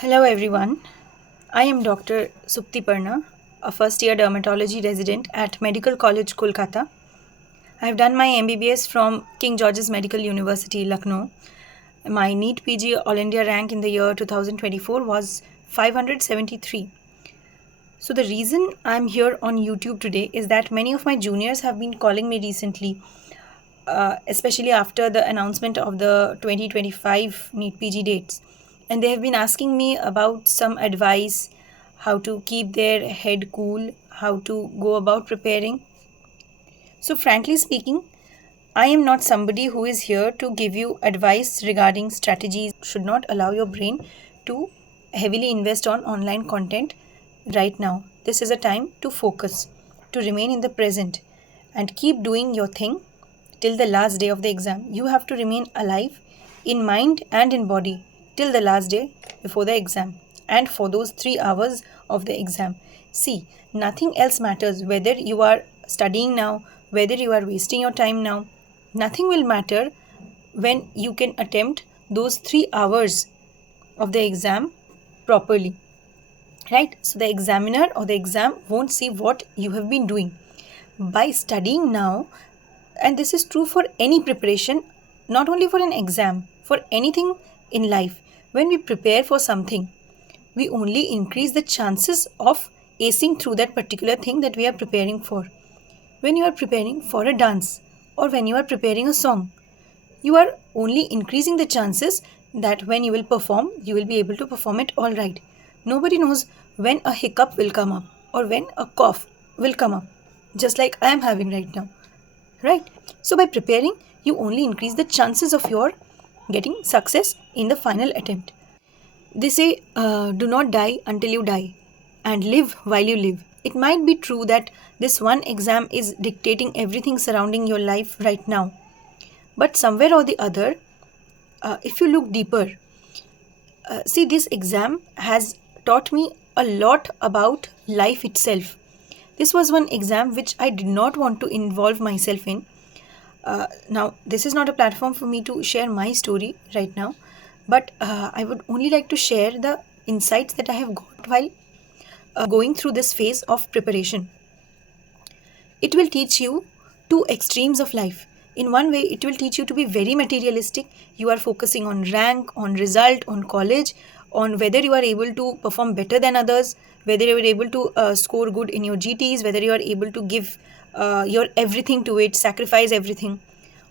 Hello everyone. I am Dr. Supti, a first year dermatology resident at Medical College, Kolkata. I have done my MBBS from King George's Medical University, Lucknow. My NEET PG All India rank in the year 2024 was 573. So, the reason I'm here on YouTube today is that many of my juniors have been calling me recently, especially after the announcement of the 2025 NEET PG dates. And they have been asking me about some advice, how to keep their head cool, how to go about preparing. So, frankly speaking, I am not somebody who is here to give you advice regarding strategies. Should not allow your brain to heavily invest on online content right now. This is a time to focus, to remain in the present, and keep doing your thing till the last day of the exam. You have to remain alive in mind and in body till the last day before the exam and for those 3 hours of the exam. See, nothing else matters whether you are studying now, whether you are wasting your time now. Nothing will matter when you can attempt those 3 hours of the exam properly. Right? So the examiner or the exam won't see what you have been doing. By studying now, and this is true for any preparation, not only for an exam, for anything in life, when we prepare for something, we only increase the chances of acing through that particular thing that we are preparing for. When you are preparing for a dance or when you are preparing a song, you are only increasing the chances that when you will perform, you will be able to perform it all right. Nobody knows when a hiccup will come up or when a cough will come up, just like I am having right now. Right? So, by preparing, you only increase the chances of your getting success in the final attempt. They say, do not die until you die and live while you live. It might be true that this one exam is dictating everything surrounding your life right now. But somewhere or the other, if you look deeper, see, this exam has taught me a lot about life itself. This was one exam which I did not want to involve myself in. Now, this is not a platform for me to share my story right now, but I would only like to share the insights that I have got while going through this phase of preparation. It will teach you two extremes of life. In one way, it will teach you to be very materialistic. You are focusing on rank, on result, on college, on whether you are able to perform better than others, whether you are able to score good in your GTs, whether you are able to give your everything to it, sacrifice everything.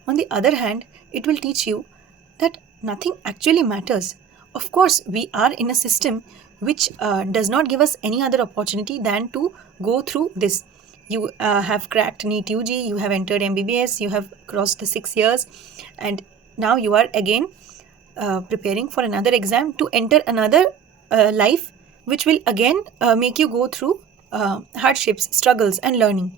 On the other hand, it will teach you that nothing actually matters. Of course, we are in a system which does not give us any other opportunity than to go through this. You have cracked NEET UG, you have entered MBBS, you have crossed the 6 years, and now you are again preparing for another exam to enter another life, which will again make you go through hardships, struggles, and learning.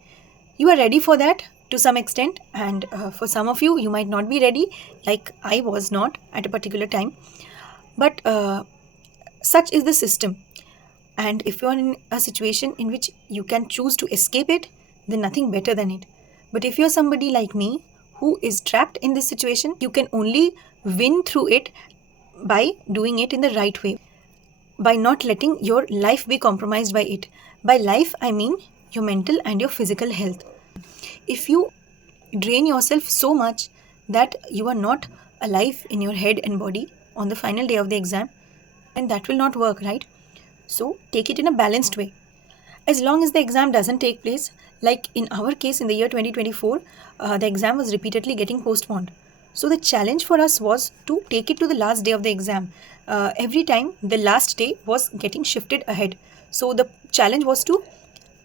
You are ready for that to some extent, and for some of you, you might not be ready, like I was not at a particular time. But such is the system. And if you are in a situation in which you can choose to escape it, then nothing better than it. But if you're somebody like me who is trapped in this situation, you can only win through it by doing it in the right way, by not letting your life be compromised by it. By life, I mean your mental and your physical health. If you drain yourself so much that you are not alive in your head and body on the final day of the exam, then that will not work, right? So take it in a balanced way. As long as the exam doesn't take place, like in our case in the year 2024, the exam was repeatedly getting postponed. So the challenge for us was to take it to the last day of the exam. Every time the last day was getting shifted ahead. So the challenge was to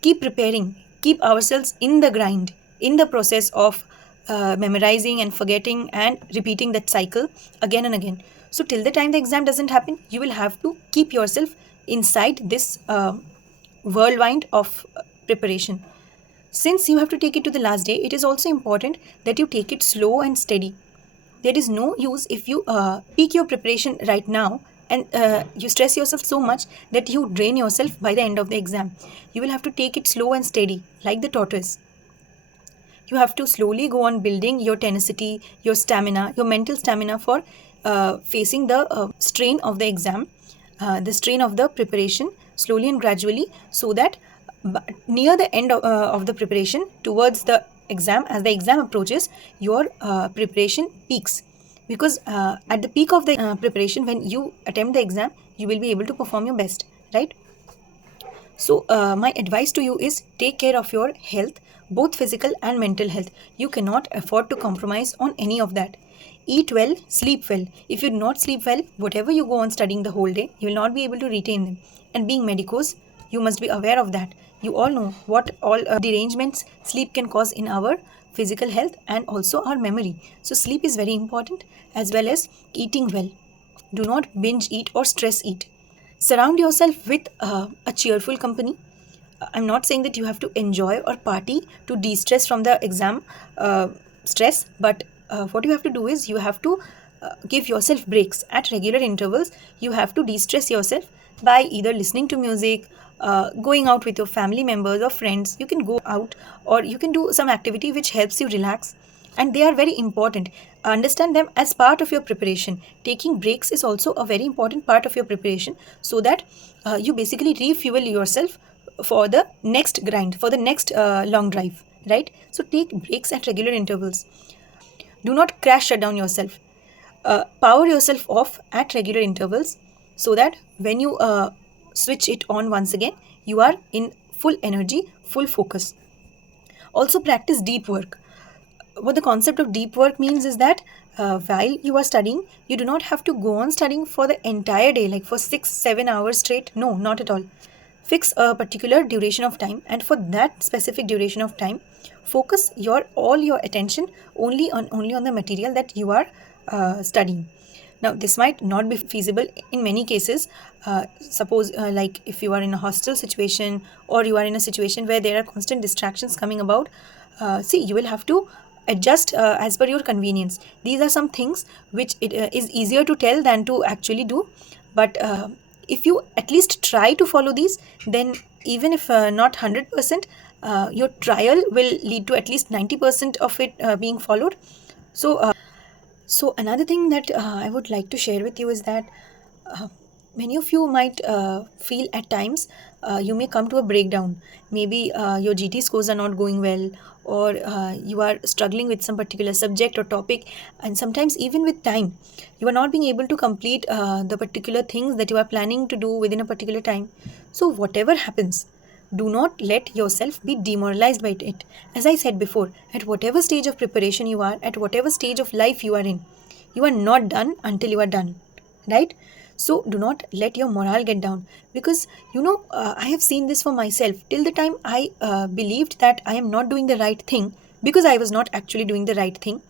keep preparing, keep ourselves in the grind, in the process of memorizing and forgetting and repeating that cycle again and again. So till the time the exam doesn't happen, you will have to keep yourself inside this whirlwind of preparation. Since you have to take it to the last day, it is also important that you take it slow and steady. There is no use if you peak your preparation right now and you stress yourself so much that you drain yourself by the end of the exam. You will have to take it slow and steady, like the tortoise. You have to slowly go on building your tenacity, your stamina, your mental stamina for facing the strain of the exam. the strain of the preparation slowly and gradually, so that near the end of the preparation towards the exam, as the exam approaches, your preparation peaks. Because at the peak of the preparation, when you attempt the exam, you will be able to perform your best, right? So, my advice to you is take care of your health, both physical and mental health. You cannot afford to compromise on any of that. Eat well, sleep well. If you do not sleep well, whatever you go on studying the whole day, you will not be able to retain them. And being medicos, you must be aware of that. You all know what all derangements sleep can cause in our physical health and also our memory. So, sleep is very important, as well as eating well. Do not binge eat or stress eat. Surround yourself with a cheerful company. I'm not saying that you have to enjoy or party to de stress from the exam stress, but what you have to do is you have to give yourself breaks at regular intervals. You have to de stress yourself by either listening to music, going out with your family members or friends. You can go out, or you can do some activity which helps you relax, and they are very important. Understand them as part of your preparation. Taking breaks is also a very important part of your preparation, so that you basically refuel yourself for the next grind, for the next long drive, right? So take breaks at regular intervals. Do not crash shut down yourself. Power yourself off at regular intervals, so that when you switch it on once again, you are in full energy, full focus. Also practice deep work. What the concept of deep work means is that while you are studying, you do not have to go on studying for the entire day, like for 6 7 hours straight. No, not at all. Fix a particular duration of time, and for that specific duration of time, focus your all your attention only on the material that you are studying. Now, this might not be feasible in many cases. Suppose, like if you are in a hostel situation, or you are in a situation where there are constant distractions coming about, see, you will have to adjust as per your convenience. These are some things which it is easier to tell than to actually do. But if you at least try to follow these, then even if not 100%, your trial will lead to at least 90% of it being followed. So, another thing that I would like to share with you is that uh, many of you might feel at times you may come to a breakdown. Maybe your GT scores are not going well, or you are struggling with some particular subject or topic, and sometimes even with time, you are not being able to complete the particular things that you are planning to do within a particular time. So, whatever happens, do not let yourself be demoralized by it. As I said before, at whatever stage of preparation you are, at whatever stage of life you are in, you are not done until you are done, right? So do not let your morale get down, because I have seen this for myself. Till the time I believed that I am not doing the right thing, because I was not actually doing the right thing,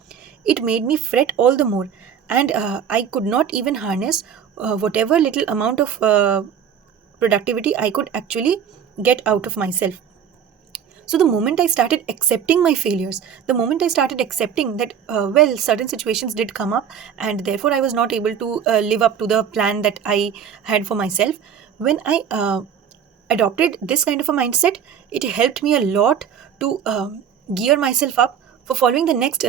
it made me fret all the more, and I could not even harness whatever little amount of productivity I could actually get out of myself. So the moment I started accepting my failures, the moment I started accepting that, well, certain situations did come up, and therefore I was not able to live up to the plan that I had for myself, when I adopted this kind of a mindset, it helped me a lot to gear myself up for following the next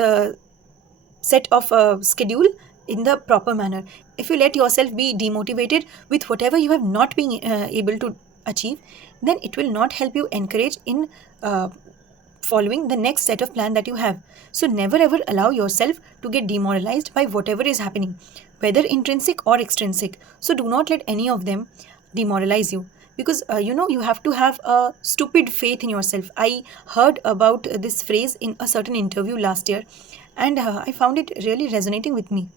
set of schedule in the proper manner. If you let yourself be demotivated with whatever you have not been able to achieve, then it will not help you encourage in uh, following the next set of plan that you have. So never ever allow yourself to get demoralized by whatever is happening, whether intrinsic or extrinsic. So do not let any of them demoralize you, because you have to have a stupid faith in yourself. I heard about this phrase in a certain interview last year, and I found it really resonating with me.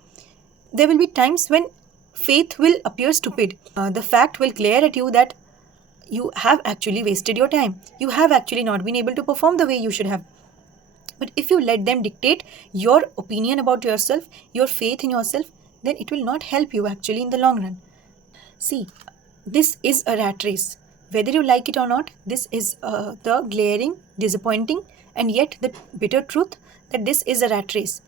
There will be times when faith will appear stupid. The fact will glare at you that you have actually wasted your time. You have actually not been able to perform the way you should have. But if you let them dictate your opinion about yourself, your faith in yourself, then it will not help you actually in the long run. See, this is a rat race. Whether you like it or not, this is the glaring, disappointing, and yet the bitter truth that this is a rat race.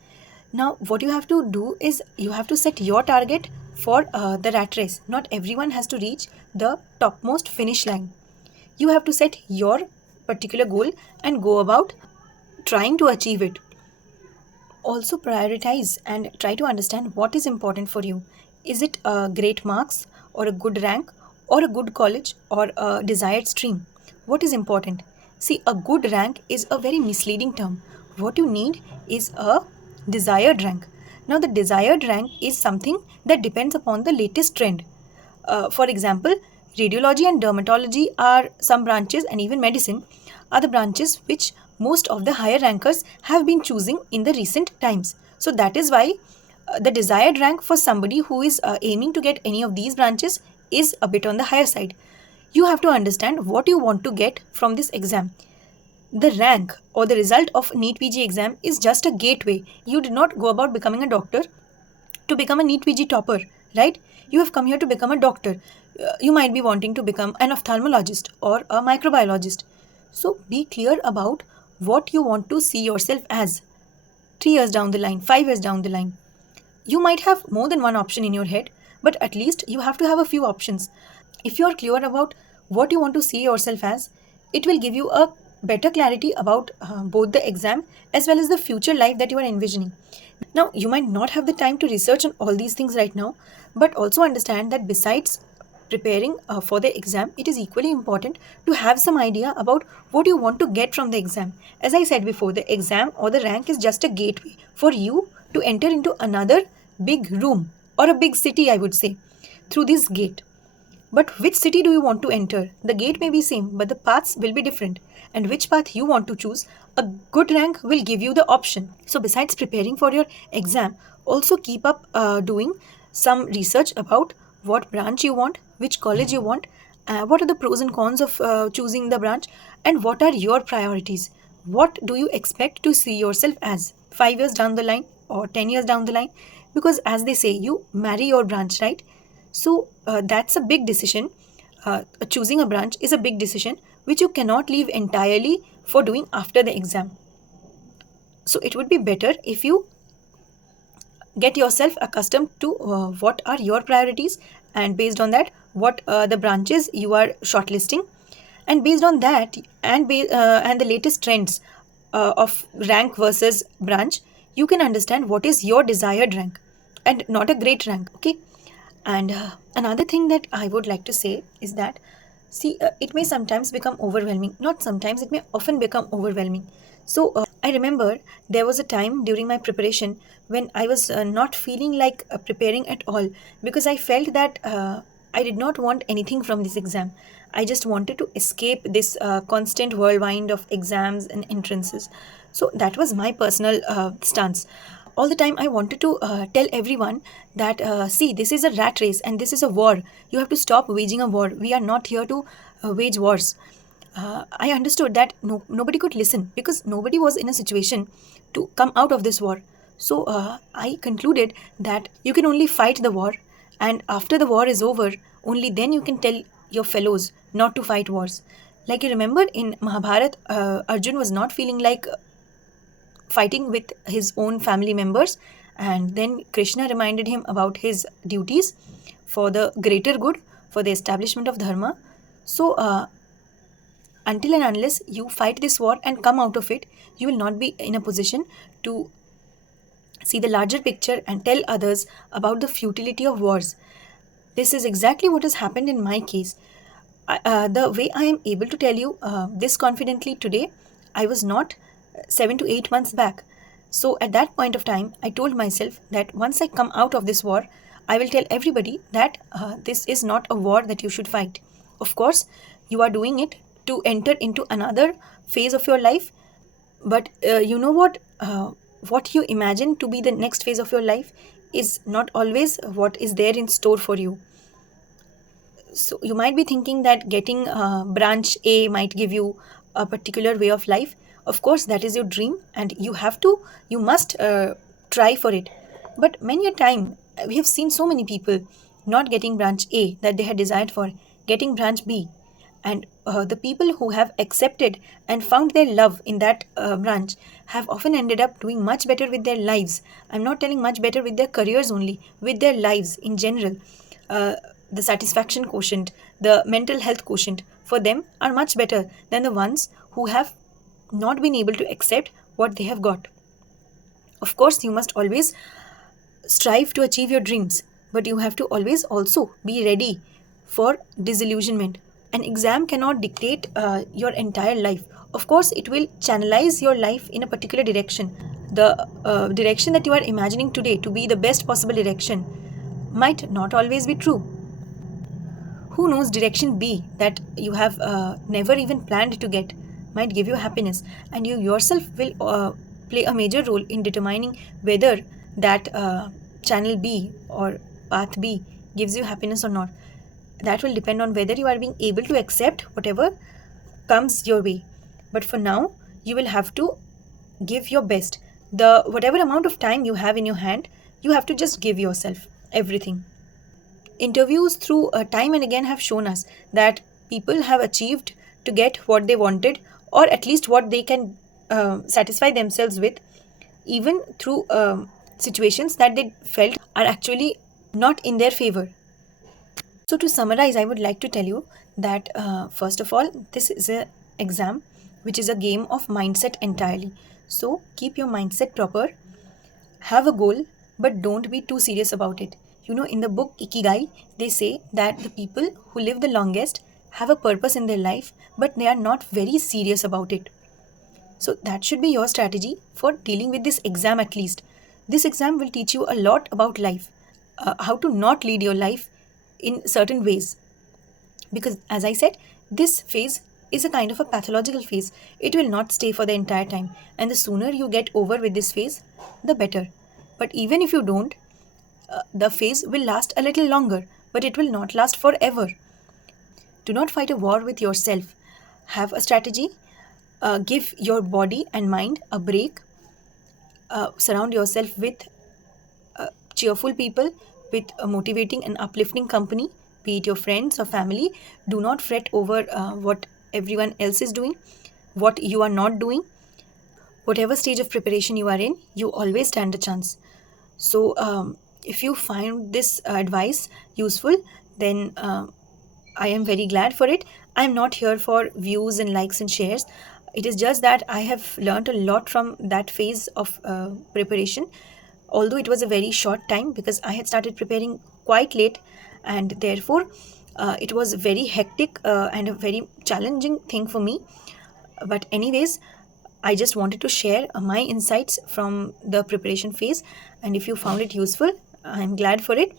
Now, what you have to do is you have to set your target for the rat race. Not everyone has to reach the topmost finish line. You have to set your particular goal and go about trying to achieve it. Also prioritize and try to understand what is important for you. Is it great marks, or a good rank or a good college or a desired stream. What is important? See, a good rank is a very misleading term. What you need is a desired rank. Now, the desired rank is something that depends upon the latest trend. For example, radiology and dermatology are some branches, and even medicine are the branches which most of the higher rankers have been choosing in the recent times. So, that is why the desired rank for somebody who is aiming to get any of these branches is a bit on the higher side. You have to understand what you want to get from this exam. The rank or the result of NEET PG exam is just a gateway. You did not go about becoming a doctor to become a NEET PG topper, right? You have come here to become a doctor. You might be wanting to become an ophthalmologist or a microbiologist. So be clear about what you want to see yourself as 3 years down the line, 5 years down the line. You might have more than one option in your head, but at least you have to have a few options. If you are clear about what you want to see yourself as, it will give you a better clarity about both the exam as well as the future life that you are envisioning. Now, you might not have the time to research on all these things right now, but also understand that besides preparing for the exam, it is equally important to have some idea about what you want to get from the exam. As I said before, the exam or the rank is just a gateway for you to enter into another big room or a big city, I would say, through this gate. But which city do you want to enter? The gate may be same, but the paths will be different. And which path you want to choose, a good rank will give you the option. So besides preparing for your exam, also keep up doing some research about what branch you want, which college you want, what are the pros and cons of choosing the branch, and what are your priorities. What do you expect to see yourself as 5 years down the line or 10 years down the line? Because as they say, you marry your branch, right? So that's a big decision. Choosing a branch is a big decision which you cannot leave entirely for doing after the exam. So it would be better if you get yourself accustomed to what are your priorities, and based on that, what the branches you are shortlisting, and based on that and the latest trends of rank versus branch, you can understand what is your desired rank and not a great rank. Okay. And another thing that I would like to say is that, see, it may sometimes become overwhelming. Not sometimes, it may often become overwhelming. So, I remember there was a time during my preparation when I was not feeling like preparing at all, because I felt that I did not want anything from this exam. I just wanted to escape this constant whirlwind of exams and entrances. So, that was my personal stance. All the time I wanted to tell everyone that see, this is a rat race and this is a war. You have to stop waging a war. We are not here to wage wars. I understood that nobody could listen because nobody was in a situation to come out of this war. So I concluded that you can only fight the war, and after the war is over, only then you can tell your fellows not to fight wars. Like you remember in Mahabharat, Arjun was not feeling like fighting with his own family members, and then Krishna reminded him about his duties for the greater good, for the establishment of dharma. So until and unless you fight this war and come out of it, you will not be in a position to see the larger picture and tell others about the futility of wars. This is exactly what has happened in my case. The way I am able to tell you this confidently today, I was not 7 to 8 months back. So at that point of time, I told myself that once I come out of this war, I will tell everybody that this is not a war that you should fight. Of course, you are doing it to enter into another phase of your life, but you know what? What you imagine to be the next phase of your life is not always what is there in store for you. So you might be thinking that getting branch A might give you a particular way of life. Of course, that is your dream, and you must try for it. But many a time, we have seen so many people not getting branch A that they had desired for, getting branch B. And the people who have accepted and found their love in that branch have often ended up doing much better with their lives. I'm not telling much better with their careers only, with their lives in general. The satisfaction quotient, the mental health quotient for them are much better than the ones who have not been able to accept what they have got. Of course, you must always strive to achieve your dreams, but you have to always also be ready for disillusionment. An exam cannot dictate your entire life. Of course, it will channelize your life in a particular direction. The direction that you are imagining today to be the best possible direction might not always be true. Who knows, direction B that you have never even planned to get might give you happiness, and you yourself will play a major role in determining whether that channel B or path B gives you happiness or not. That will depend on whether you are being able to accept whatever comes your way. But for now, you will have to give your best. The whatever amount of time you have in your hand, you have to just give yourself everything. Interviews through time and again have shown us that people have achieved to get what they wanted, or at least what they can satisfy themselves with, even through situations that they felt are actually not in their favor. So, to summarize, I would like to tell you that first of all, this is an exam which is a game of mindset entirely. So, keep your mindset proper, have a goal, but don't be too serious about it. You know, in the book Ikigai, they say that the people who live the longest have a purpose in their life, but they are not very serious about it. So, that should be your strategy for dealing with this exam at least. This exam will teach you a lot about life, how to not lead your life in certain ways. Because, as I said, this phase is a kind of a pathological phase. It will not stay for the entire time, and the sooner you get over with this phase, the better. But even if you don't, the phase will last a little longer, but it will not last forever. Do not fight a war with yourself. Have a strategy. Give your body and mind a break. Surround yourself with cheerful people, with a motivating and uplifting company, be it your friends or family. Do not fret over what everyone else is doing, what you are not doing. Whatever stage of preparation you are in, you always stand a chance. So, if you find this advice useful, then I am very glad for it. I am not here for views and likes and shares. It is just that I have learned a lot from that phase of preparation, although it was a very short time because I had started preparing quite late, and therefore it was very hectic and a very challenging thing for me. But, anyways, I just wanted to share my insights from the preparation phase, and if you found it useful, I'm glad for it.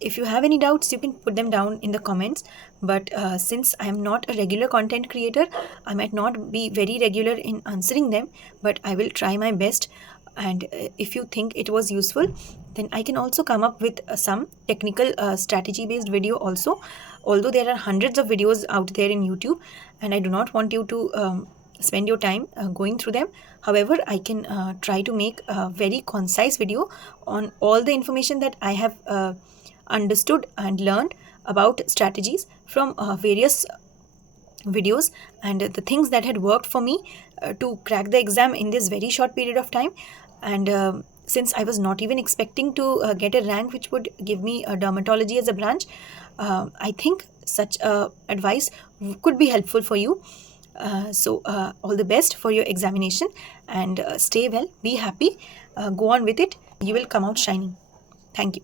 If you have any doubts, you can put them down in the comments. But since I am not a regular content creator, I might not be very regular in answering them, but I will try my best. And if you think it was useful, then I can also come up with some technical strategy based video also. Although there are hundreds of videos out there in YouTube, and I do not want you to spend your time going through them. However, I can try to make a very concise video on all the information that I have understood and learned about strategies from various videos, and the things that had worked for me to crack the exam in this very short period of time. And since I was not even expecting to get a rank which would give me dermatology as a branch, I think such advice could be helpful for you. So, all the best for your examination, and stay well, be happy, go on with it. You will come out shining. Thank you.